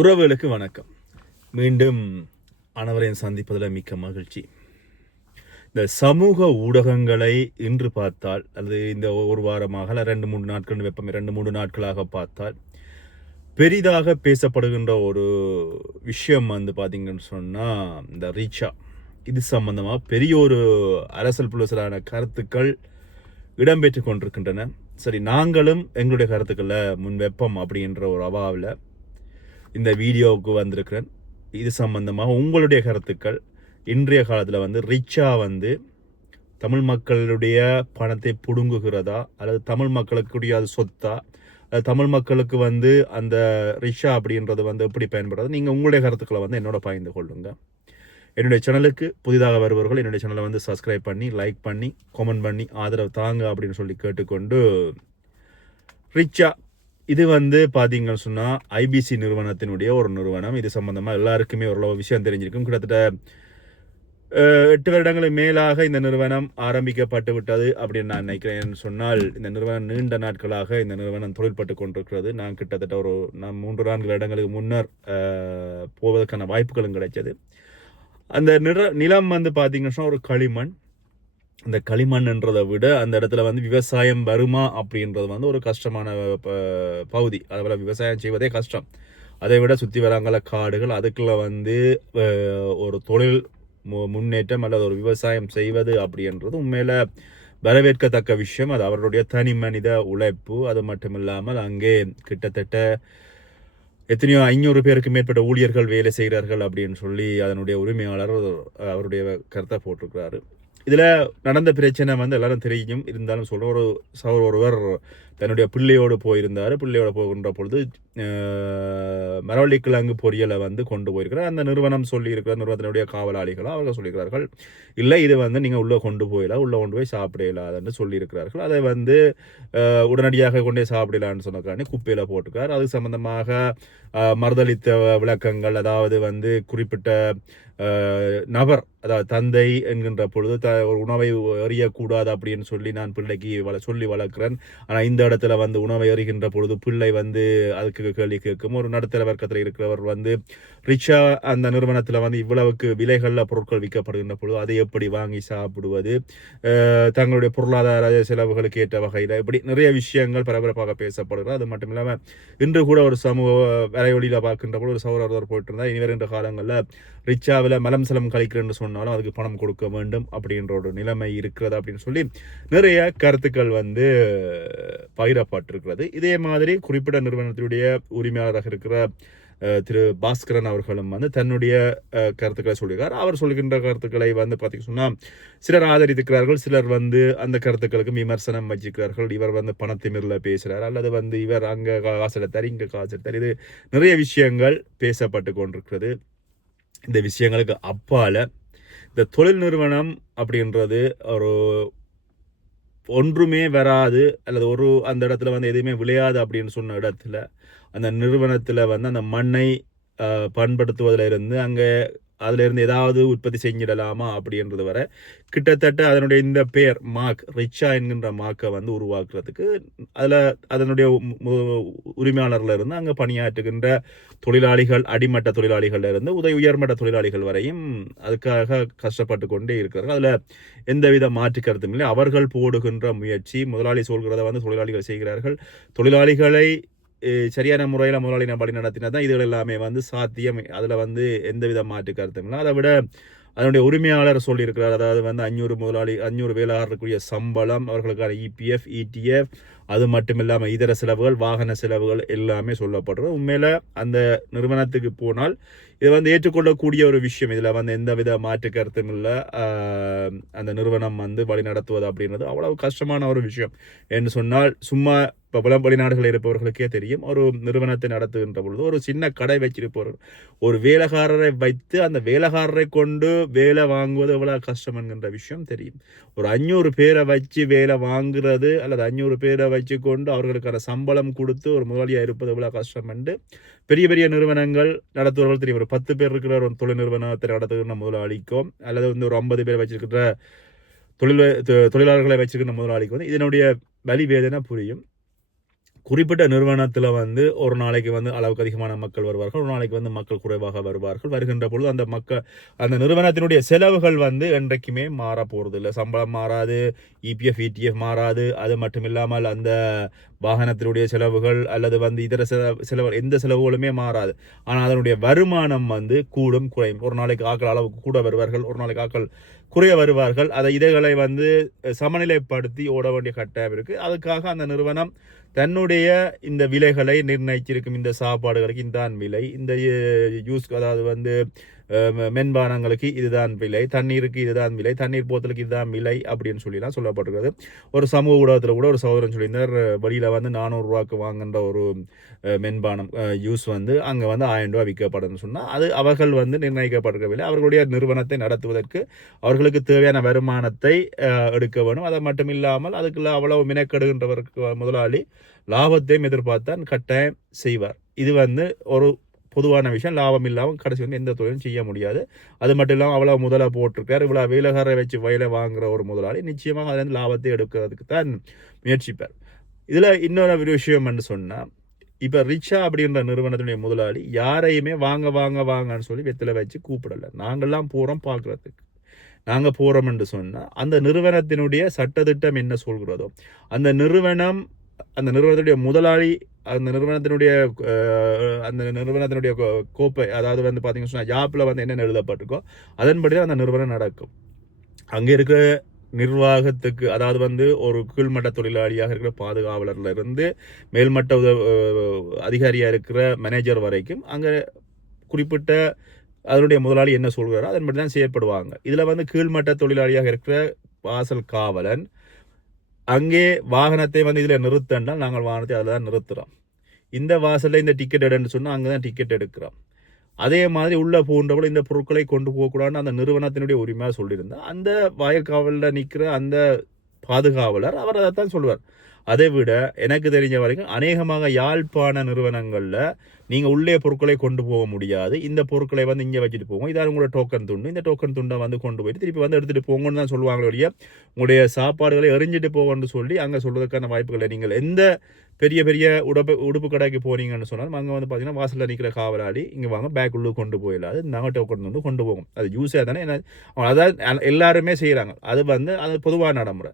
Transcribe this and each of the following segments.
உறவுகளுக்கு வணக்கம். மீண்டும் அனைவரையும் சந்திப்பதில் மிக்க மகிழ்ச்சி. இந்த சமூக ஊடகங்களை இன்று பார்த்தால் அல்லது இந்த ஒரு வாரமாக அல்ல ரெண்டு மூணு நாட்கள் வெப்பம் ரெண்டு மூணு நாட்களாக பார்த்தால் பெரிதாக பேசப்படுகின்ற ஒரு விஷயம் வந்து பார்த்தீங்கன்னு சொன்னால் இந்த ரீச்சா. இது சம்பந்தமாக பெரிய ஒரு அரசல் புலசலான கருத்துக்கள் இடம்பெற்று கொண்டிருக்கின்றன. சரி நாங்களும் எங்களுடைய கருத்துக்களை முன் வெப்பம் அப்படின்ற ஒரு அவாவில் இந்த வீடியோவுக்கு வந்திருக்கிறேன். இது சம்பந்தமாக உங்களுடைய கருத்துக்கள். இன்றைய காலத்தில் வந்து ரிச்சா வந்து தமிழ் மக்களுடைய பணத்தை புடுங்குகிறதா? அல்லது தமிழ் மக்களுக்குடைய அது சொத்தா? தமிழ் மக்களுக்கு வந்து அந்த ரிஷா அப்படின்றது வந்து எப்படி பயன்படுறது நீங்கள் உங்களுடைய கருத்துக்களை வந்து என்னோட பகிர்ந்து கொள்ளுங்க. என்னுடைய சேனலுக்கு புதிதாக வருபவர்கள் என்னுடைய சேனலை வந்து சப்ஸ்கிரைப் பண்ணி லைக் பண்ணி கமெண்ட் பண்ணி ஆதரவு தாங்க அப்படின்னு சொல்லி கேட்டுக்கொண்டு ரிச்சா இது வந்து பார்த்தீங்கன்னு சொன்னால் ஐபிசி நிறுவனத்தினுடைய ஒரு நிறுவனம். இது சம்மந்தமாக எல்லாருக்குமே ஓரளவு விஷயம் தெரிஞ்சிருக்கும். கிட்டத்தட்ட எட்டு வருடங்களுக்கு மேலாக இந்த நிறுவனம் ஆரம்பிக்கப்பட்டு விட்டது அப்படின்னு நான் நினைக்கிறேன். சொன்னால் இந்த நிறுவனம் நீண்ட நாட்களாக இந்த நிறுவனம் தொழில்பட்டு கொண்டிருக்கிறது. நான் கிட்டத்தட்ட ஒரு நான் மூன்று நான்கு இடங்களுக்கு முன்னர் போவதற்கான வாய்ப்புகளும் கிடைச்சது. அந்த நிற நிலம் வந்து பார்த்தீங்கன்னா சொன்னால் ஒரு களிமண். அந்த களிமண்ன்றதை விட அந்த இடத்துல வந்து விவசாயம் வருமா அப்படின்றது வந்து ஒரு கஷ்டமான ப- பகுதி. அதில் விவசாயம் செய்வதே கஷ்டம். அதை விட சுற்றி வராங்கள காடுகள் அதுக்குள்ளே வந்து ஒரு தொழில் மு- முன்னேற்றம் அல்லது ஒரு விவசாயம் செய்வது அப்படின்றது உண்மையில வரவேற்கத்தக்க விஷயம். அது அவருடைய தனி மனித உழைப்பு. அது மட்டும் இல்லாமல் அங்கே கிட்டத்தட்ட எத்தனையோ ஐநூறு பேருக்கு மேற்பட்ட ஊழியர்கள் வேலை செய்கிறார்கள் அப்படின்னு சொல்லி அதனுடைய உரிமையாளர் அவருடைய கருத்தை போட்டிருக்கிறாரு. இதில் நடந்த பிரச்சனை வந்து எல்லாரும் தெரியும். இருந்தாலும் சொல்கிற ஒரு சவர் ஒருவர் தன்னுடைய பிள்ளையோடு போயிருந்தார். பிள்ளையோடு போகின்ற பொழுது மரவள்ளிக்கிழங்கு பொரியலை வந்து கொண்டு போயிருக்கிறார். அந்த நிறுவனம் சொல்லியிருக்கிற நிறுவனத்தினுடைய காவலாளிகளும் அவர்கள் சொல்லியிருக்கிறார்கள் இல்லை இது வந்து நீங்கள் உள்ளே கொண்டு போயிடலாம் உள்ளே கொண்டு போய் சாப்பிடலாதுன்னு சொல்லியிருக்கிறார்கள். அதை வந்து உடனடியாக கொண்டே சாப்பிடலான்னு சொன்னக்காண்டி குப்பையில் போட்டுக்கார். அது சம்பந்தமாக மறுதளித்த விளக்கங்கள் அதாவது வந்து குறிப்பிட்ட நபர் அதாவது தந்தை என்கின்ற பொழுது த ஒரு உணவை எறியக்கூடாது அப்படின்னு சொல்லி நான் பிள்ளைக்கு வள சொல்லி வளர்க்குறேன். ஆனால் இந்த இடத்துல வந்து உணவை எறிகின்ற பொழுது பிள்ளை வந்து அதுக்கு கேள்வி கேட்கும். ஒரு நடுத்தர வர்க்கத்தில் இருக்கிறவர் வந்து ரிச்சா அந்த நிறுவனத்தில் வந்து இவ்வளவுக்கு விலைகளில் பொருட்கள் விற்கப்படுகின்ற பொழுது அதை எப்படி வாங்கி சாப்பிடுவது? தங்களுடைய பொருளாதார செலவுகளுக்கு ஏற்ற வகையில் இப்படி நிறைய விஷயங்கள் பரபரப்பாக பேசப்படுகிறது. அது மட்டும் இல்லாமல் இன்று கூட ஒரு சமூக வலையொலியில் பார்க்கின்ற பொழுது ஒரு சௌரவர் போயிட்டு இருந்தால் இனி வருகின்ற காலங்களில் அளவில் மலம் சலம் கழிக்கிறேன்னு சொன்னாலும் அதுக்கு பணம் கொடுக்க வேண்டும் அப்படின்ற ஒரு நிலைமை இருக்கிறது அப்படின்னு சொல்லி நிறைய கருத்துக்கள் வந்து பகிரப்பட்டிருக்கிறது. இதே மாதிரி குறிப்பிட்ட நிறுவனத்தினுடைய உரிமையாளராக இருக்கிற திரு பாஸ்கரன் அவர்களும் வந்து தன்னுடைய கருத்துக்களை சொல்லுகிறார் அவர் சொல்கின்ற கருத்துக்களை வந்து பார்த்திங்க சொன்னால் சிலர் ஆதரித்திருக்கிறார்கள் சிலர் வந்து அந்த கருத்துக்களுக்கு விமர்சனம் வச்சிருக்கிறார்கள். இவர் வந்து பணத்திமிரில் பேசுகிறார் அல்லது வந்து இவர் அங்கே காசு எடுத்தார் இங்கே காசு எடுத்தார். இது நிறைய விஷயங்கள் பேசப்பட்டு கொண்டிருக்கிறது. இந்த விஷயங்களுக்கு அப்பால். இந்த தொழில் நிறுவனம் அப்படின்றது ஒரு ஒன்றுமே வராது அல்லது ஒரு அந்த இடத்துல வந்து எதுவுமே விளையாது அப்படின்னு சொன்ன இடத்துல அந்த நிறுவனத்தில் வந்து அந்த மண்ணை பண்படுத்துவதில் இருந்து அங்கே அதிலிருந்து ஏதாவது உற்பத்தி செஞ்சிடலாமா அப்படின்றது வரை கிட்டத்தட்ட அதனுடைய இந்த பெயர் மார்க் ரிச்சா என்கின்ற மார்க்கை வந்து உருவாக்குறதுக்கு அதில் அதனுடைய மு- இருந்து அங்கே பணியாற்றுகின்ற தொழிலாளிகள் அடிமட்ட தொழிலாளிகள்ல இருந்து உதவி உயர்மட்ட தொழிலாளிகள் வரையும் அதுக்காக கஷ்டப்பட்டு கொண்டே இருக்கிறார்கள். அதில் எந்தவித மாற்று கருத்தும் இல்லை. அவர்கள் போடுகின்ற முயற்சி முதலாளி சொல்கிறத வந்து தொழிலாளிகள் செய்கிறார்கள். தொழிலாளிகளை சரியான முறையில் முதலாளி வழி நடத்தினா தான் இதுகள் எல்லாமே வந்து சாத்தியம். அதில் வந்து எந்தவித மாற்று கருத்தும் இல்லை. அதை விட அதனுடைய உரிமையாளர் சொல்லியிருக்கிறார். அதாவது வந்து அஞ்சூறு முதலாளி அஞ்சூறு வேலையாளருக்குரிய சம்பளம் அவர்களுக்கான இபிஎஃப் இடிஎஃப் அது மட்டும் இல்லாமல் இதர செலவுகள் வாகன செலவுகள் எல்லாமே சொல்லப்படுறது. உண்மையில் அந்த நிறுவனத்துக்கு போனால் இது வந்து ஏற்றுக்கொள்ளக்கூடிய ஒரு விஷயம். இதில் வந்து எந்தவித மாற்று கருத்தும் இல்லை. அந்த நிறுவனம் வந்து வழி நடத்துவது அப்படின்றது அவ்வளவு கஷ்டமான ஒரு விஷயம். என்று சொன்னால் சும்மா இப்போ புலம் வெளிநாடுகளில் இருப்பவர்களுக்கே தெரியும். ஒரு நிறுவனத்தை நடத்துகின்ற பொழுது ஒரு சின்ன கடை வச்சிருப்பவர்கள் ஒரு வேலைக்காரரை வைத்து அந்த வேலைக்காரரை கொண்டு வேலை வாங்குவது எவ்வளோ கஷ்டம் என்கின்ற விஷயம் தெரியும். ஒரு அஞ்சூறு பேரை வச்சு வேலை வாங்குறது அல்லது அஞ்சூறு பேரை வச்சு கொண்டு அவர்களுக்கான சம்பளம் கொடுத்து ஒரு முதலாளியாக இருப்பது எவ்வளோ கஷ்டம் என்று பெரிய பெரிய நிறுவனங்கள் நடத்துவர்கள் தெரியும். ஒரு பத்து பேர் இருக்கிற ஒரு தொழில் நிறுவனத்தை நடத்துகிற முதலாளிக்கும் அல்லது வந்து ஒரு ஐம்பது பேர் வச்சிருக்கிற தொழில் தொ- தொழிலாளர்களை வச்சிருக்கிற முதலாளிக்கு வந்து இதனுடைய வலி வேதனை புரியும். குறிப்பிட்ட நிறுவனத்தில் வந்து ஒரு நாளைக்கு வந்து அளவுக்கு அதிகமான மக்கள் வருவார்கள் ஒரு நாளைக்கு வந்து மக்கள் குறைவாக வருவார்கள். வருகின்ற பொழுது அந்த மக்கள் அந்த நிறுவனத்தினுடைய செலவுகள் வந்து என்றைக்குமே மாற போகிறது இல்லை சம்பளம் மாறாது இபிஎஃப் இடிஎஃப் மாறாது. அது மட்டும் இல்லாமல் அந்த வாகனத்தினுடைய செலவுகள் அல்லது வந்து இதர செலவு எந்த செலவுகளுமே மாறாது. ஆனால் அதனுடைய வருமானம் வந்து கூடும் குறையும். ஒரு நாளைக்கு ஆக்கள் அளவுக்கு கூட வருவார்கள். ஒரு நாளைக்கு ஆக்கள் குறைய வருவார்கள். அதை இதைகளை வந்து சமநிலைப்படுத்தி ஓட வேண்டிய கட்டாயம் இருக்குது அதுக்காக அந்த நிறுவனம் தன்னுடைய இந்த விலைகளை நிர்ணயிச்சிருக்கும் இந்த சாப்பாடுகளுக்கு இந்தான் விலை. இந்த யூஸ் அதாவது வந்து மென்பானங்களுக்கு இதுதான் விலை தண்ணீருக்கு இதுதான் விலை தண்ணீர் போத்தலுக்கு இதுதான் விலை அப்படின்னு சொல்லிலாம் சொல்லப்பட்டிருக்கிறது. ஒரு சமூக ஊடகத்தில் கூட ஒரு சகோதரன் சொல்லியிருந்தார் வெளியில் வந்து நானூறுரூவாக்கு வாங்குகின்ற ஒரு மென்பானம் யூஸ் வந்து அங்கே வந்து ஆயிரம் ரூபா விற்கப்படுதுன்னு சொன்னால் அது அவர்கள் வந்து நிர்ணயிக்கப்பட்டிருக்கவில்லை அவர்களுடைய நிறுவனத்தை நடத்துவதற்கு அவர்களுக்கு தேவையான வருமானத்தை எடுக்க வேணும். அதை மட்டும் இல்லாமல் அதுக்குள்ள அவ்வளவு மினக்கெடுகின்றவருக்கு முதலாளி லாபத்தையும் எதிர்பார்த்தான் கட்டாயம் செய்வார். இது வந்து ஒரு பொதுவான விஷயம். லாபம் இல்லாமல் கடைசி வந்து எந்த தொழிலும் செய்ய முடியாது. அது மட்டும் இல்லாமல் அவ்வளோ முதலை போட்டிருக்கார். இவ்வளோ வேலைகாரை வச்சு வயலை வாங்குகிற ஒரு முதலாளி நிச்சயமாக அதுலேருந்து லாபத்தை எடுக்கிறதுக்கு தான் முயற்சிப்பார். இதில் இன்னொரு விஷயம்னு விஷயம் என்று சொன்னால் இப்போ ரிச்சா அப்படின்ற நிறுவனத்தினுடைய முதலாளி யாரையுமே வாங்க வாங்க வாங்கன்னு சொல்லி வெத்தில வச்சு கூப்பிடல. நாங்கள்லாம் போகிறோம் பார்க்குறதுக்கு. நாங்கள் போகிறோம் என்று சொன்னால் அந்த நிறுவனத்தினுடைய சட்டத்திட்டம் என்ன சொல்கிறதோ அந்த நிறுவனம் அந்த நிறுவனத்துடைய முதலாளி அந்த நிறுவனத்தினுடைய அந்த நிறுவனத்தினுடைய கோப்பை அதாவது வந்து பார்த்தீங்கன்னு சொன்னால் ஜாப்பில் வந்து என்னென்ன எழுதப்பட்டிருக்கோ அதன்படி தான் அந்த நிறுவனம் நடக்கும். அங்கே இருக்கிற நிர்வாகத்துக்கு அதாவது வந்து ஒரு கீழ்மட்ட தொழிலாளியாக இருக்கிற பாதுகாவலர்ல இருந்து மேல்மட்ட உத அதிகாரியாக இருக்கிற மேனேஜர் வரைக்கும் அங்கே குறிப்பிட்ட அதனுடைய முதலாளி என்ன சொல்கிறாரோ அதன்படி தான் செயற்படுவாங்க. இதில் வந்து கீழ்மட்ட தொழிலாளியாக இருக்கிற வாசல் காவலன் அங்கே வாகனத்தை வந்து இதில் நிறுத்தண்டால் நாங்கள் வாகனத்தை அதில் தான் நிறுத்துகிறோம் இந்த வாசலில் இந்த டிக்கெட் எடுன்னு சொன்னால் அங்கே தான் டிக்கெட் எடுக்கிறோம். அதே மாதிரி உள்ளே போன்றவள் இந்த பொருட்களை கொண்டு போகக்கூடாதுன்னு அந்த நிறுவனத்தினுடைய உரிமையாக சொல்லியிருந்தேன். அந்த வாயில் காவலில் நிற்கிற அந்த பாதுகாவலர் அவர் அதைத்தான் சொல்லுவார். அதை விட எனக்கு தெரிஞ்ச வரைக்கும் அநேகமாக யாழ்ப்பாண நிறுவனங்களில் நீங்கள் உள்ளே பொருட்களை கொண்டு போக முடியாது. இந்த பொருட்களை வந்து இங்கே வச்சுட்டு போவோம் இதான் உங்களோட டோக்கன் துண்டு. இந்த டோக்கன் துண்டை வந்து கொண்டு போயிட்டு திருப்பி வந்து எடுத்துகிட்டு போங்கன்னு தான் சொல்லுவாங்களே ஒழிய உங்களுடைய சாப்பாடுகளை எரிஞ்சிட்டு போகணும்னு சொல்லி அங்கே சொல்கிறதுக்கான வாய்ப்புகளை நீங்கள் எந்த பெரிய பெரிய உடப்பு உடுப்பு கடைக்கு போனீங்கன்னு சொன்னாலும் அங்கே வந்து பார்த்தீங்கன்னா வாசலில் நிற்கிற காவலாளி இங்கே வாங்க பேக் உள்ளே கொண்டு அது நாங்கள் டோக்கன் வந்து கொண்டு போவோம். அது யூஸாக தானே? என்ன அதாவது எல்லாருமே செய்கிறாங்க அது வந்து அது பொதுவான நடைமுறை.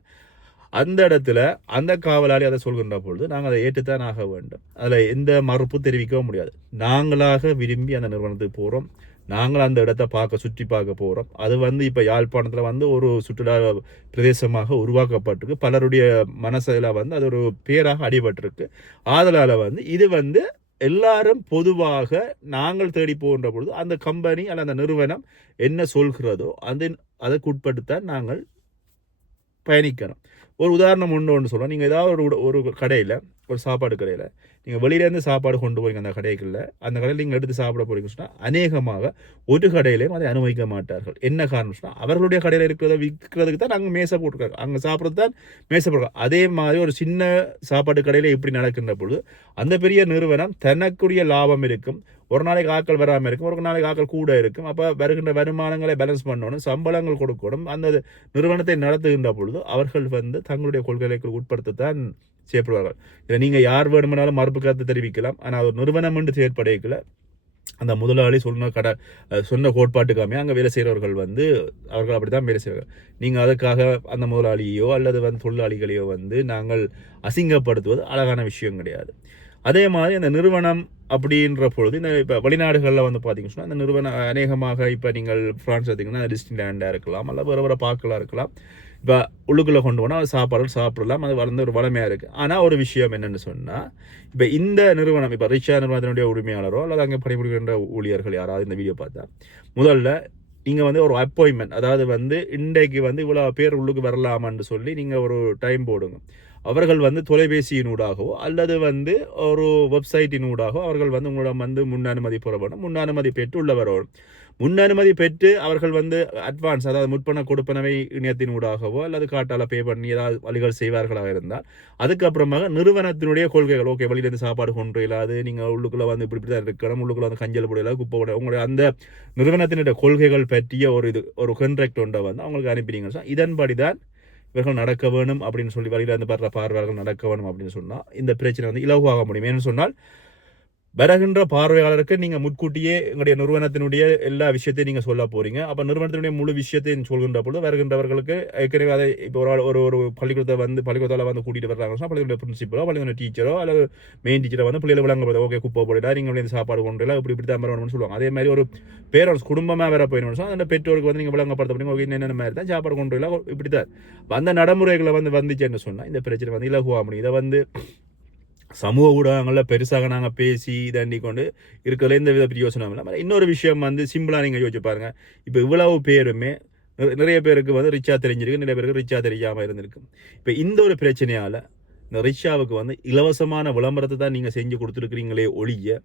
அந்த இடத்துல அந்த காவலாளி அதை சொல்கின்ற பொழுது நாங்கள் அதை ஏற்றுத்தான் ஆக வேண்டும். அதில் எந்த மறுப்பும் தெரிவிக்கவும் முடியாது. நாங்களாக விரும்பி அந்த நிறுவனத்துக்கு போகிறோம். நாங்கள் அந்த இடத்த பார்க்க சுற்றி பார்க்க போகிறோம். அது வந்து இப்போ யாழ்ப்பாணத்தில் வந்து ஒரு சுற்றுலா பிரதேசமாக உருவாக்கப்பட்டிருக்கு. பலருடைய மனசில் வந்து அது ஒரு பேராக அடிபட்டிருக்கு. ஆதலால் வந்து இது வந்து எல்லாரும் பொதுவாக நாங்கள் தேடி போகின்ற பொழுது அந்த கம்பெனி அல்ல அந்த நிறுவனம் என்ன சொல்கிறதோ அந்த அதற்கு உட்பட்டுத்தான் நாங்கள் பயணிக்கணும் ஒரு உதாரணம் ஒன்று ஒன்று சொல்கிறோம் நீங்கள் ஏதாவது ஒரு ஒரு கடையில் ஒரு சாப்பாடு கடையில் நீங்கள் வெளியிலேருந்து சாப்பாடு கொண்டு போறீங்க அந்த கடைகளில் அந்த கடையில் நீங்கள் எடுத்து சாப்பிட போகிறீங்க சொன்னால் அநேகமாக ஒரு கடையிலையும் அதை அனுமதிக்க மாட்டார்கள். என்ன காரணம் சொன்னால் அவர்களுடைய கடையில் இருக்கிறத விற்கிறதுக்கு தான் அங்கே மேசை போட்டிருக்காங்க. அங்கே சாப்பிட்றது தான் மேசை போட்டிருக்காங்க. அதே மாதிரி ஒரு சின்ன சாப்பாடு கடையில் எப்படி நடக்கின்ற பொழுது அந்த பெரிய நிறுவனம் தனக்குரிய லாபம் இருக்கும். ஒரு நாளைக்கு ஆக்கள் வராமல் இருக்கும் ஒரு நாளைக்கு ஆக்கள் கூட இருக்கும். அப்போ வருகின்ற வருமானங்களை பேலன்ஸ் பண்ணணும் சம்பளங்கள் கொடுக்கணும். அந்த நிறுவனத்தை நடத்துகின்ற பொழுது அவர்கள் வந்து தங்களுடைய கொள்கைகளுக்கு உட்படுத்தத்தான் செயற்படுவார்கள் இதில் நீங்கள் யார் வேணுமானாலும் மறுப்பு கருத்து தெரிவிக்கலாம். ஆனால் ஒரு நிறுவனம் என்று செயற்படைக்கல அந்த முதலாளி சொன்ன கடை சொன்ன கோட்பாட்டுக்காமே அங்கே வேலை செய்கிறவர்கள் வந்து அவர்கள் அப்படி தான் வேலை செய்வார்கள். நீங்கள் அதுக்காக அந்த முதலாளியோ அல்லது வந்து தொழிலாளிகளையோ வந்து நாங்கள் அசிங்கப்படுத்துவது அழகான விஷயம் கிடையாது. அதே மாதிரி அந்த நிறுவனம் அப்படின்ற பொழுது இந்த இப்போ வெளிநாடுகளில் வந்து பார்த்தீங்கன்னு சொன்னால் அந்த நிறுவனம் அநேகமாக இப்போ நீங்கள் ஃப்ரான்ஸ் எடுத்தீங்கன்னா டிஸ்னிலாண்டாக இருக்கலாம் அல்ல வேறு வேறு பார்க்கலாம் இருக்கலாம். இப்போ உள்ளுக்குள்ளே கொண்டு போனால் சாப்பாடு சாப்பிடலாம் அது வளர்ந்து ஒரு வளமையாக இருக்குது ஆனால் ஒரு விஷயம் என்னென்னு சொன்னால் இப்போ இந்த நிறுவனம் இப்போ ரிச்சா நிறுவனத்தினுடைய உரிமையாளரோ அல்லது அங்கே பணிபுரிகின்ற ஊழியர்கள் யாராவது இந்த வீடியோ பார்த்தா முதல்ல நீங்கள் வந்து ஒரு அப்பாயின்மெண்ட் அதாவது வந்து இன்றைக்கு வந்து இவ்வளோ பேர் உள்ளுக்கு வரலாமான்னு சொல்லி நீங்கள் ஒரு டைம் போடுங்க. அவர்கள் வந்து தொலைபேசியினூடாகவோ அல்லது வந்து ஒரு வெப்சைட்டினூடாகவோ அவர்கள் வந்து உங்களிடம் வந்து முன் அனுமதி பெற முன் அனுமதி பெற்று உள்ள முன்னனுமதி முன் அனுமதி பெற்று அவர்கள் வந்து அட்வான்ஸ் அதாவது முற்பண கொடுப்பனவை இணையத்தினூடாகவோ அல்லது காட்டால பே பண்ணி ஏதாவது வழிகள் செய்வார்களாக இருந்தால் அதுக்கப்புறமாக நிறுவனத்தினுடைய கொள்கைகள் ஓகே வெளியிலேருந்து சாப்பாடு கொண்டு இல்லாது நீங்கள் உள்ளுக்குள்ளே வந்து இப்படி இப்படி தான் இருக்கணும் உள்ளுக்குள்ளே வந்து கஞ்சல் போடல குப்பை போட உங்களுடைய அந்த நிறுவனத்தினுடைய கொள்கைகள் பற்றிய ஒரு இது ஒரு கண்ட்ராக்ட் ஒன்றை வந்து அவங்களுக்கு அனுப்பினீங்கன்னு இதன்படி தான் இவர்கள் நடக்க வேணும் அப்படின்னு சொல்லி வழியில் இருந்து படுற பார்வையாளர்கள் நடக்க வேணும் அப்படின்னு சொன்னால் இந்த பிரச்சனை வந்து இலகுவாக முடியும். ஏன்னு சொன்னால் வருகின்ற பார்வையாளருக்கு நீங்க முன்கூட்டியே எங்களுடைய நிறுவனத்தினுடைய எல்லா விஷயத்தையும் நீங்க சொல்ல போறீங்க. அப்ப நிறுவனத்தினுடைய முழு விஷயத்தையும் சொல்கின்ற பொழுது வருகின்றவர்களுக்கு ஏற்கனவே அதை இப்போ ஒரு ஆள் ஒரு ஒரு பள்ளிக்கூடத்தை வந்து பள்ளிக்கூடத்தால் வந்து கூட்டிட்டு வர்றாங்க. பள்ளிக்கூட பிரின்சிபலோ பள்ளிக்கூட டீச்சரோ அல்லது மெயின் டீச்சரோ வந்து பிள்ளைகளை விளங்க ஓகே குப்பை போடலாம் நீங்க இந்த சாப்பாடு கொண்டு இப்படி இப்படி தான் வரணும்னு சொல்லுவாங்க. அதே மாதிரி ஒரு பேரண்ட்ஸ் குடும்பமா வேற போயிடணும். சொன்னா அந்த பெற்றோருக்கு வந்து நீங்க விளங்கப்படுத்த ஓகே என்னென்ன மாதிரி தான் சாப்பாடு கொண்டு இப்படி தான். அந்த நடைமுறைகளை வந்து வந்துச்சுன்னு சொன்னா இந்த பிரச்சனை வந்து இலகுவா முடியும். இதை வந்து சமூக ஊடகங்களில் பெருசாக நாங்கள் பேசி தண்டி கொண்டு இருக்கிறதுல எந்த வித பிரயோசனம் இல்லை. இன்னொரு விஷயம் வந்து சிம்பிளாக நீங்கள் யோசிச்சு பாருங்கள் இப்போ இவ்வளவு பேருமே நிறைய பேருக்கு வந்து ரிச்சா தெரிஞ்சிருக்கு நிறைய பேருக்கு ரிச்சா தெரியாமல் இருந்திருக்கு. இப்போ இந்த ஒரு பிரச்சனையால் இந்த ரிக்ஷாவுக்கு வந்து இலவசமான விளம்பரத்தை தான் நீங்கள் செஞ்சு கொடுத்துருக்கிறீங்களே ஒழிய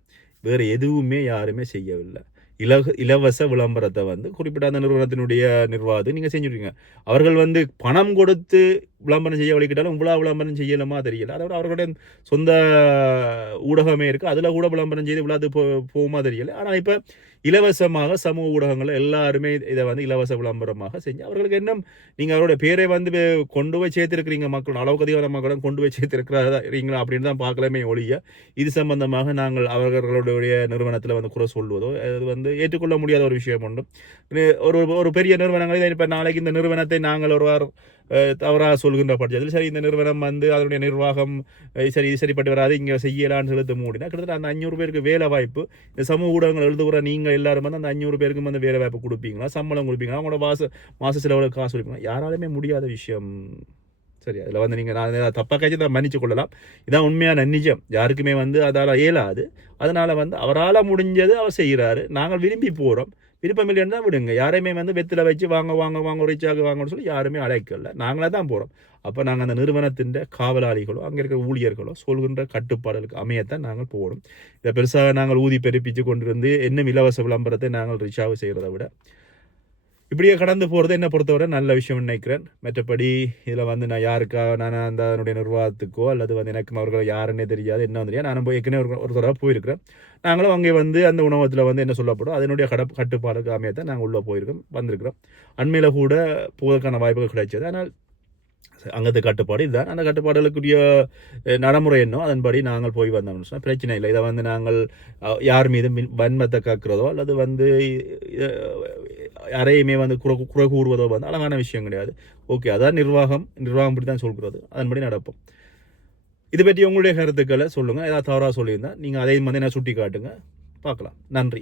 வேறு எதுவுமே யாருமே செய்யவில்லை. இலக இலவச விளம்பரத்தை வந்து குறிப்பிட்ட அந்த நிறுவனத்தினுடைய நிர்வாகத்தை நீங்கள் செஞ்சுருக்கீங்க. அவர்கள் வந்து பணம் கொடுத்து விளம்பரம் செய்ய வழிகிட்டாலும் இவ்வளோ விளம்பரம் செய்யலாமா தெரியல. அதோட அவர்களுடைய சொந்த ஊடகமே இருக்குது அதில் கூட விளம்பரம் செய்து விழாது போ போகுமா தெரியல. ஆனால் இப்போ இலவசமாக சமூக ஊடகங்களில் எல்லாருமே இதை வந்து இலவச விளம்பரமாக செஞ்சு அவர்களுக்கு என்ன நீங்கள் அவருடைய பேரை வந்து கொண்டு போய் சேர்த்திருக்கிறீங்க மக்கள் அளவுக்கு அதிகமான மக்களும் கொண்டு போய் சேர்த்திருக்கிறீங்களா அப்படின்னு தான் பார்க்கலாமே ஒழிய இது சம்பந்தமாக நாங்கள் அவர்களுடைய நிறுவனத்தில் வந்து குறை சொல்வதோ அது வந்து ஏற்றுக்கொள்ள முடியாத ஒரு விஷயம் ஒன்றும் ஒரு ஒரு பெரிய நிறுவனங்கள் இப்போ நாளைக்கு இந்த நிறுவனத்தை நாங்கள் ஒரு வாரம் தவறாக சொல்கின்ற பட்சத்தில் சரி இந்த நிறுவனம் வந்து அதனுடைய நிர்வாகம் சரி இது சரிப்பட்டு வராது இங்கே செய்யலான்னு செலுத்த மூடினா கிட்டத்தட்ட அந்த அஞ்சூறு பேருக்கு வேலை வாய்ப்பு இந்த சமூக ஊடகங்கள் எழுதுகிற நீங்கள் எல்லாரும் வந்து அந்த அஞ்சூறு பேருக்கு வந்து வேலை வாய்ப்பு கொடுப்பீங்களா? சம்பளம் கொடுப்பீங்களா? அவங்களோட மாச மாச செலவில் காசு கொடுப்பீங்களா? யாராலுமே முடியாத விஷயம். சரி அதில் வந்து நீங்கள் நான் தப்பாக காய்ச்சி தான் மன்னிச்சு கொள்ளலாம். இதான் உண்மையான நிஜம். யாருக்குமே வந்து அதால் இயலாது. அதனால் வந்து அவரால் முடிஞ்சது அவர் செய்கிறாரு. நாங்கள் விரும்பி போகிறோம் விருப்பம் இல்லைன்னு தான் விடுங்க. யாரையுமே வந்து வெத்தில வச்சு வாங்க வாங்க வாங்க ரிச்சாக வாங்கன்னு சொல்லி யாருமே அழைக்கல. நாங்களே தான் போகிறோம் அப்போ நாங்கள் அந்த நிறுவனத்தின் காவலாளிகளோ அங்கே இருக்கிற ஊழியர்களோ சொல்கின்ற கட்டுப்பாடுகளுக்கு அமையத்தான் நாங்கள் போகணும் இதை பெருசாக நாங்கள் ஊதி பெருப்பிச்சு கொண்டிருந்து இன்னும் இலவச விளம்பரத்தை நாங்கள் ரிச்சாக செய்கிறத விட இப்படியே கடந்து போகிறது என்னை பொறுத்தவரை நல்ல விஷயம் நினைக்கிறேன். மற்றபடி இதில் வந்து நான் யாருக்காக நான் அந்த அதனுடைய நிர்வாகத்துக்கோ அல்லது வந்து எனக்கு அவர்கள் யாருன்னே தெரியாது என்ன தெரியாது. நான் போய் ஏற்கனவே ஒரு ஒரு தடவை போயிருக்கிறேன். நாங்களும் அங்கே வந்து அந்த உணவகத்தில் வந்து என்ன சொல்லப்படும் அதனுடைய கட கட்டுப்பாடுக்கு அமையத்தான் நாங்கள் உள்ளே போயிருக்கோம் வந்திருக்கிறோம். அண்மையில் கூட போவதற்கான வாய்ப்புகள் கிடைச்சது. ஆனால் அங்கத்து கட்டுப்பாடு இதுதான். அந்த கட்டுப்பாடுகளுக்குரிய நடைமுறை என்ன? அதன்படி நாங்கள் போய் வந்தோம்னு சொன்னால் பிரச்சனை இல்லை. இதை வந்து நாங்கள் யார் மீது மின்- வன்மத்தை காக்கிறதோ அல்லது வந்து யாரையுமே வந்து குறை குறை கூறுவதோ வந்து அழகான விஷயம் கிடையாது. ஓகே அதான் நிர்வாகம். நிர்வாகம் படி தான் சொல்கிறது. அதன்படி நடப்போம். இது பற்றி உங்களுடைய கருத்துக்களை சொல்லுங்கள் ஏதாவது தவறாக சொல்லியிருந்தால் நீங்கள் அதையும் வந்து என்ன சுட்டி காட்டுங்க பார்க்கலாம். நன்றி.